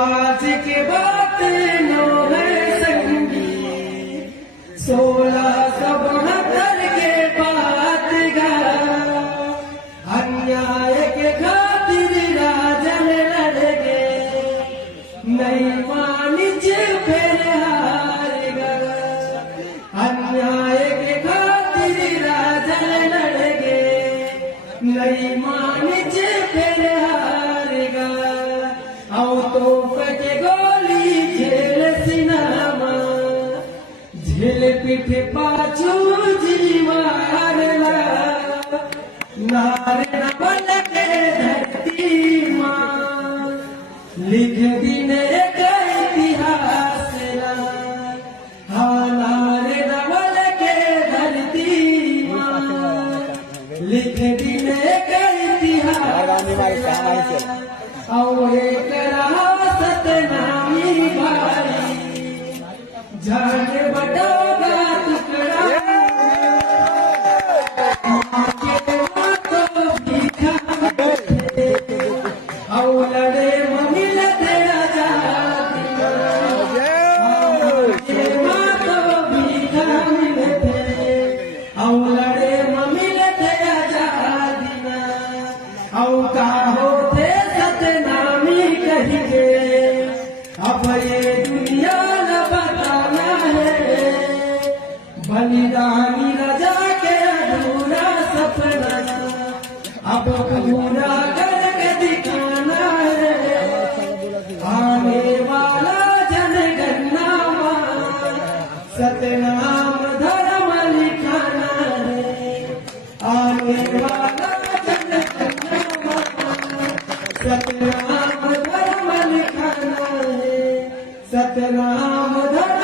आज के बात नो है संगी 1672 के बात गा अन्याय के खातिर राजन लड़ गए नहीं वाणिज्य फिर हार गया अन्याय के खातिर राजन लड़ गए नहीं वाणिज्य फिर हार गया तो के गोली झेल सिनामा झेल पीठ पाछू जीवारला नारे न बन के धरती माँ लिख दिन एक इतिहास हाँ नारे न बन के धरती माँ लिख दिन एक इतिहास एक सतनामी भाई जान बटोगा टुकड़ा लड़े मिल तेरा लड़े मिल तेरा जादिना का होते सतनामी कह के अब ये दुनिया न बताना है बलिदानी राजा के अधूरा सपना अब पूरा करके दिखाना है आने वाला जनगणना सतनाम धर्म लिखाना है आने वाला जनगणना सतनाम धर्म लिखाना है सतनाम धर्म